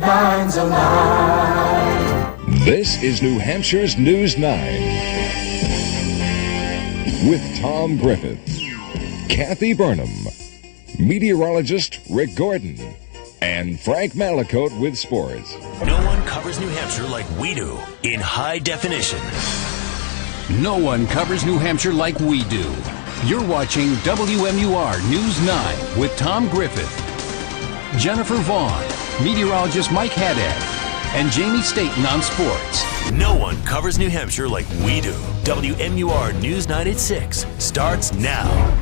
Nine's alive. This is New Hampshire's News 9 with Tom Griffith, Kathy Burnham, meteorologist Rick Gordon, and Frank Malicote with sports. No one covers New Hampshire like we do in high definition. No one covers New Hampshire like we do. You're watching WMUR News 9 with Tom Griffith, Jennifer Vaughn, meteorologist Mike Haddad, and Jamie Staten on sports. No one covers New Hampshire like we do. WMUR News 9 at 6 starts now.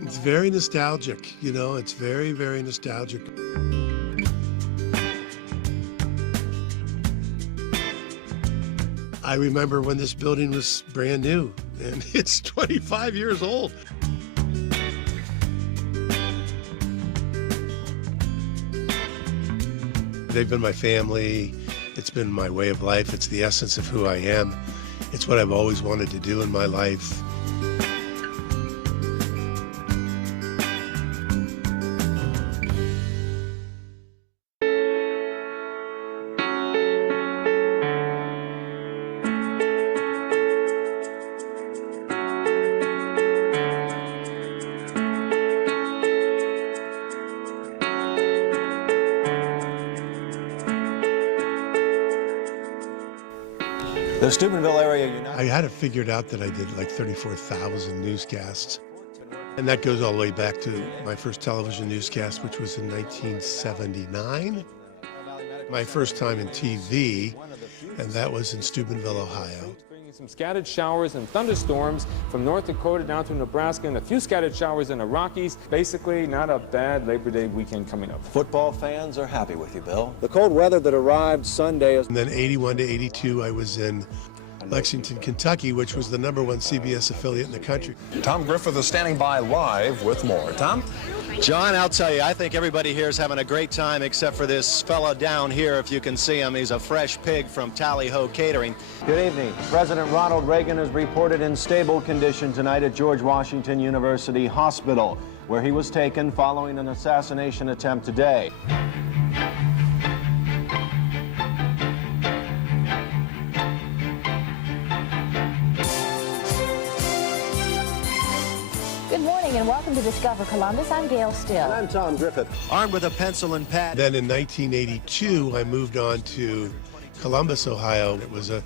It's very nostalgic, you know, it's very, very nostalgic. I remember when this building was brand new, and it's 25 years old. They've been my family. It's been my way of life. It's the essence of who I am. It's what I've always wanted to do in my life. The Steubenville Area United. I had it figured out that I did like 34,000 newscasts. And that goes all the way back to my first television newscast, which was in 1979. My first time in TV, and that was in Steubenville, Ohio. Some scattered showers and thunderstorms from North Dakota down to Nebraska, and a few scattered showers in the Rockies. Basically, not a bad Labor Day weekend coming up. Football fans are happy with you, Bill. The cold weather that arrived Sunday is... And then 81 to 82, I was in Lexington, Kentucky, which was the #1 CBS affiliate in the country. Tom Griffith is standing by live with more. Tom? John, I'll tell you, I think everybody here is having a great time except for this fella down here, if you can see him. He's a fresh pig from Tally Ho Catering. Good evening. President Ronald Reagan is reported in stable condition tonight at George Washington University Hospital, where he was taken following an assassination attempt today. And welcome to Discover Columbus. I'm Gail Still. And I'm Tom Griffith. Armed with a pencil and pad. Then in 1982, I moved on to Columbus, Ohio. It was a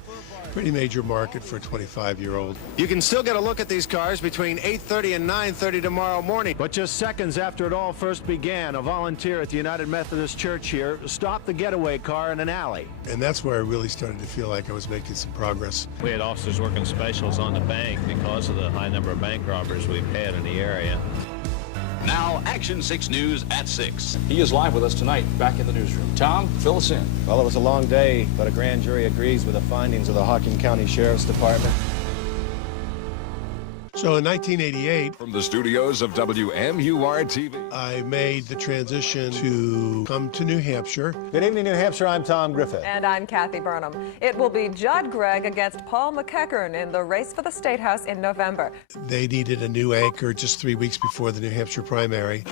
pretty major market for a 25-year-old. You can still get a look at these cars between 8:30 and 9:30 tomorrow morning. But just seconds after it all first began, a volunteer at the United Methodist Church here stopped the getaway car in an alley. And that's where I really started to feel like I was making some progress. We had officers working specials on the bank because of the high number of bank robbers we've had in the area. Now, Action 6 News at 6. He is live with us tonight, back in the newsroom. Tom, fill us in. Well, it was a long day, but a grand jury agrees with the findings of the Hocking County Sheriff's Department. So in 1988, from the studios of WMUR-TV, I made the transition to come to New Hampshire. Good evening, New Hampshire. I'm Tom Griffith. And I'm Kathy Burnham. It will be Judd Gregg against Paul McEachern in the race for the State House in November. They needed a new anchor just 3 weeks before the New Hampshire primary.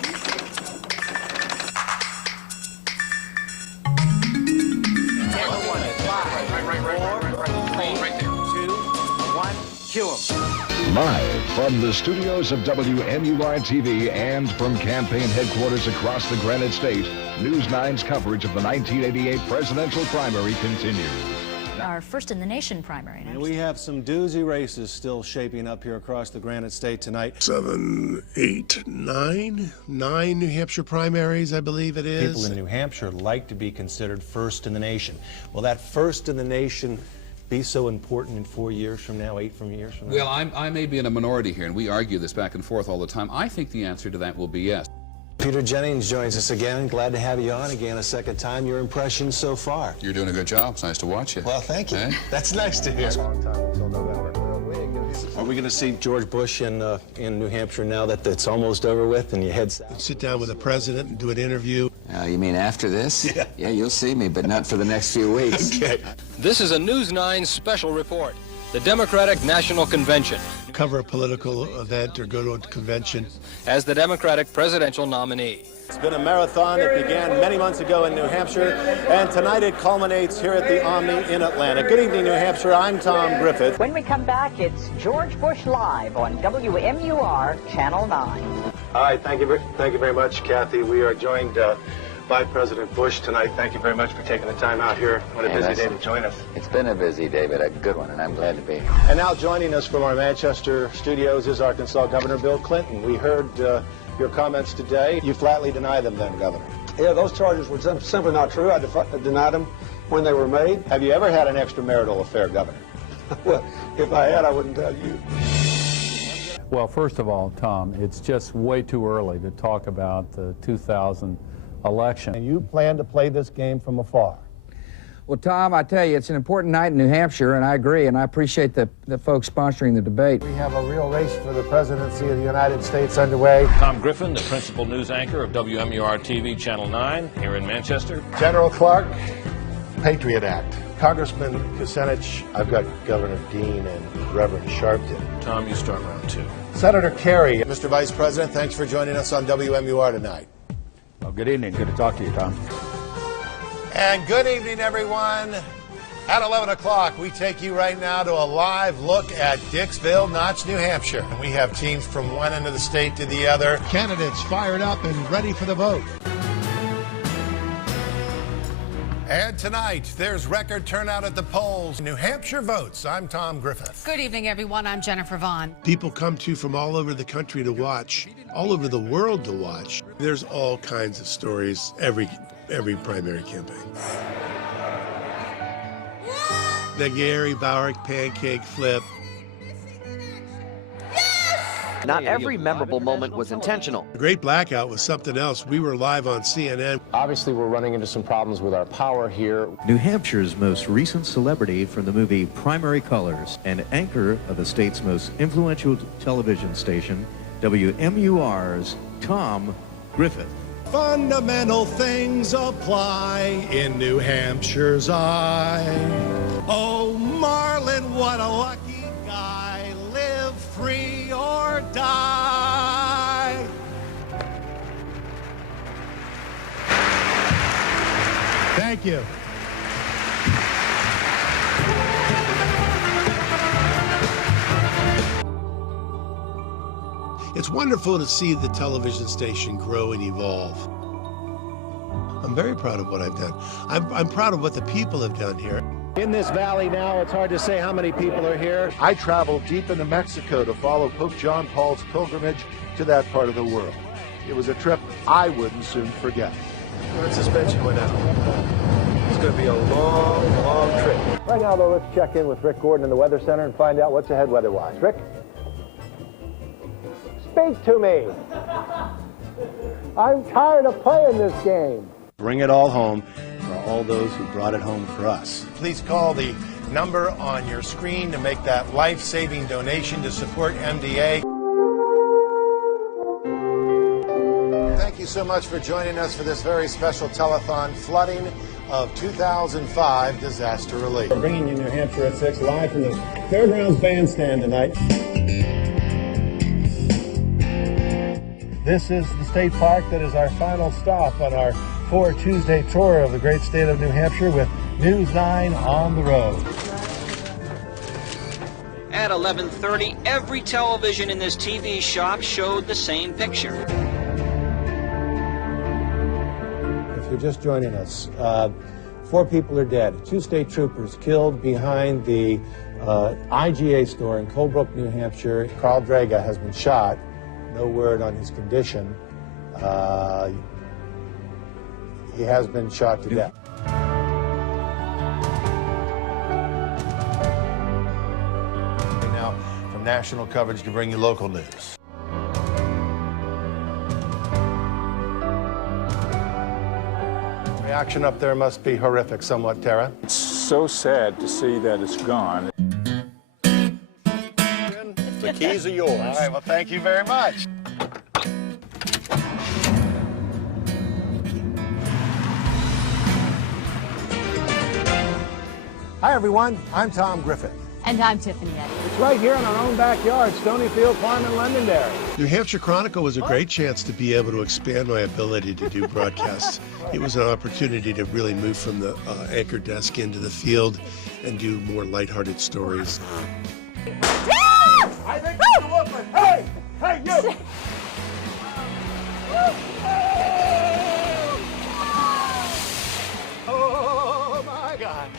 live from the studios of WMUR-TV and from campaign headquarters across the Granite State, News 9's coverage of the 1988 presidential primary continues. Our first in the nation primary. And we have some doozy races still shaping up here across the Granite State tonight. 7, 8, 9 New Hampshire primaries, I believe it is. People in New Hampshire like to be considered first in the nation. Will that first in the nation be so important in 4 years from now, 8 years from now? Well, I may be in a minority here, and we argue this back and forth all the time. I think the answer to that will be yes. Peter Jennings joins us again. Glad to have you on again a second time. Your impressions so far? You're doing a good job. It's nice to watch you. Well, thank you. Eh? That's nice to hear. Long time until November. Are we going to see George Bush in New Hampshire now that it's almost over with and you head south? Sit down with the president and do an interview. You mean after this? Yeah. Yeah, you'll see me, but not for the next few weeks. Okay. This is a News 9 special report. The Democratic National Convention. Cover a political event or go to a convention. As the Democratic presidential nominee. It's been a marathon that began many months ago in New Hampshire, and tonight it culminates here at the Omni in Atlanta. Good evening, New Hampshire. I'm Tom Griffith. When we come back, it's George Bush Live on WMUR Channel 9. All right, thank you very much, Kathy. We are joined by President Bush tonight. Thank you very much for taking the time out here on a busy day to join us. It's been a busy day, but a good one, and I'm glad to be here. And now joining us from our Manchester studios is Arkansas Governor Bill Clinton. We heard your comments today. You flatly deny them then, Governor. Yeah, those charges were simply not true. I denied them when they were made. Have you ever had an extramarital affair, Governor? Well, if I had, I wouldn't tell you. Well, first of all, Tom, it's just way too early to talk about the 2000 election. And you plan to play this game from afar. Well, Tom, I tell you, it's an important night in New Hampshire, and I agree, and I appreciate the folks sponsoring the debate. We have a real race for the presidency of the United States underway. Tom Griffin, the principal news anchor of WMUR-TV Channel 9 here in Manchester. General Clark, Patriot Act. Congressman Kucinich, I've got Governor Dean and Reverend Sharpton. Tom, you start round 2. Senator Kerry. Mr. Vice President, thanks for joining us on WMUR tonight. Well, good evening. Good to talk to you, Tom. And good evening, everyone. At 11 o'clock, we take you right now to a live look at Dixville Notch, New Hampshire. And we have teams from one end of the state to the other. Candidates fired up and ready for the vote. And tonight, there's record turnout at the polls. New Hampshire votes. I'm Tom Griffith. Good evening, everyone. I'm Jennifer Vaughn. People come from all over the country to watch, all over the world to watch. There's all kinds of stories every primary campaign. The Gary Bauer pancake flip. Not every memorable moment was intentional. The Great Blackout was something else. We were live on CNN. Obviously, we're running into some problems with our power here. New Hampshire's most recent celebrity from the movie Primary Colors and anchor of the state's most influential television station, WMUR's Tom Griffith. Fundamental things apply in New Hampshire's eye. Oh, Marlin, what a lucky guy. Live free or die. Thank you. It's wonderful to see the television station grow and evolve. I'm very proud of what I've done. I'm proud of what the people have done here. In this valley now, it's hard to say how many people are here. I traveled deep into Mexico to follow Pope John Paul's pilgrimage to that part of the world. It was a trip I wouldn't soon forget. That suspension went out. It's going to be a long, long trip. Right now, though, let's check in with Rick Gordon in the Weather Center and find out what's ahead weather-wise. Rick? Speak to me. I'm tired of playing this game. Bring it all home for all those who brought it home for us. Please call the number on your screen to make that life-saving donation to support MDA. Thank you so much for joining us for this very special telethon, Flooding of 2005 Disaster Relief. We're bringing you New Hampshire at 6 live from the Fairgrounds Bandstand tonight. This is the state park that is our final stop on our 4 Tuesday tour of the great state of New Hampshire with News 9 on the road. At 11:30, every television in this TV shop showed the same picture. If you're just joining us, 4 people are dead. 2 state troopers killed behind the IGA store in Colebrook, New Hampshire. Carl Draga has been shot. No word on his condition. He has been shot to death. Now, from national coverage to bring you local news. Reaction up there must be horrific somewhat, Tara. It's so sad to see that it's gone. The keys are yours. All right, well, thank you very much. Hi, everyone. I'm Tom Griffith. And I'm Tiffany Eddy. It's right here in our own backyard, Stonyfield Farm in Londonderry. New Hampshire Chronicle was a great chance to be able to expand my ability to do broadcasts. It was an opportunity to really move from the anchor desk into the field and do more lighthearted stories. I think it's a woman. Hey! Hey, you! Oh, my God.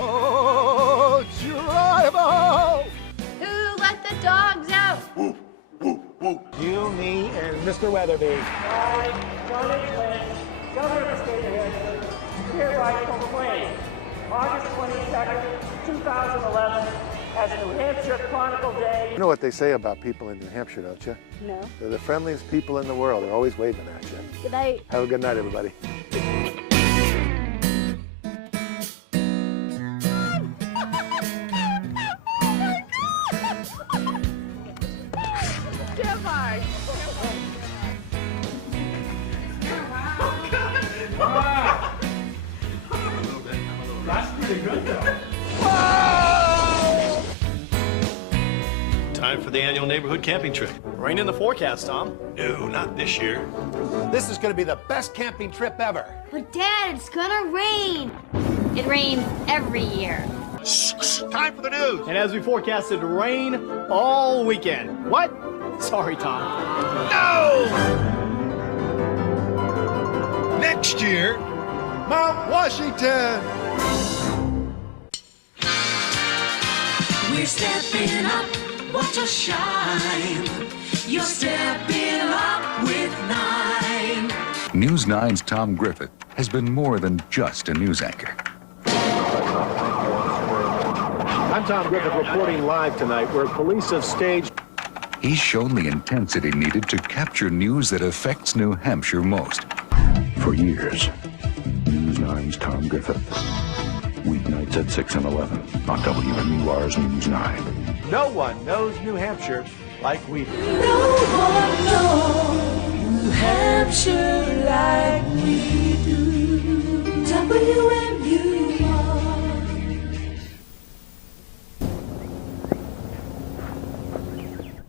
Oh, Geronimo! Who let the dogs out? You, me, and Mr. Weatherby. I, Johnny Flynn, Governor of the State of Hampshire, hereby proclaim August 22nd, 2011 as New Hampshire Chronicle Day. You know what they say about people in New Hampshire, don't you? No. They're the friendliest people in the world. They're always waving at you. Good night. Have a good night, everybody. That's pretty good, though. Time for the annual neighborhood camping trip. Rain in the forecast, Tom. No, not this year. This is going to be the best camping trip ever. But Dad, it's gonna rain. It rains every year. Time for the news. And as we forecasted, rain all weekend. What? Sorry, Tom. No! Next year, Mount Washington. We're stepping up, watch us shine. You're stepping up with 9. News 9's Tom Griffith has been more than just a news anchor. I'm Tom Griffith reporting live tonight where police have staged. He's shown the intensity needed to capture news that affects New Hampshire most. For years, News 9's Tom Griffith. Weeknights at 6 and 11 on WMUR's News 9. No one knows New Hampshire like we do. No one knows New Hampshire like we do. WMUR.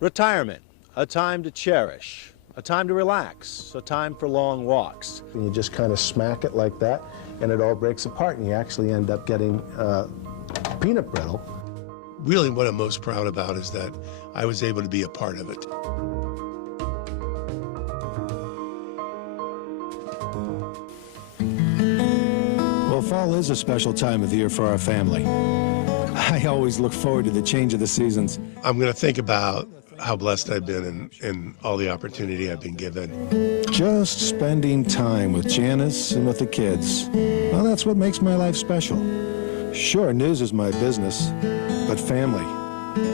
Retirement, a time to cherish, a time to relax, a time for long walks. And you just kind of smack it like that, and it all breaks apart, and you actually end up getting peanut brittle. Really, what I'm most proud about is that I was able to be a part of it. Well, fall is a special time of the year for our family. I always look forward to the change of the seasons. I'm going to think about how blessed I've been and all the opportunity I've been given. Just spending time with Janice and with the kids. Well, that's what makes my life special. Sure, news is my business, but family,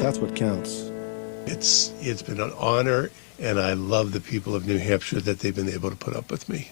that's what counts. It's been an honor, and I love the people of New Hampshire that they've been able to put up with me.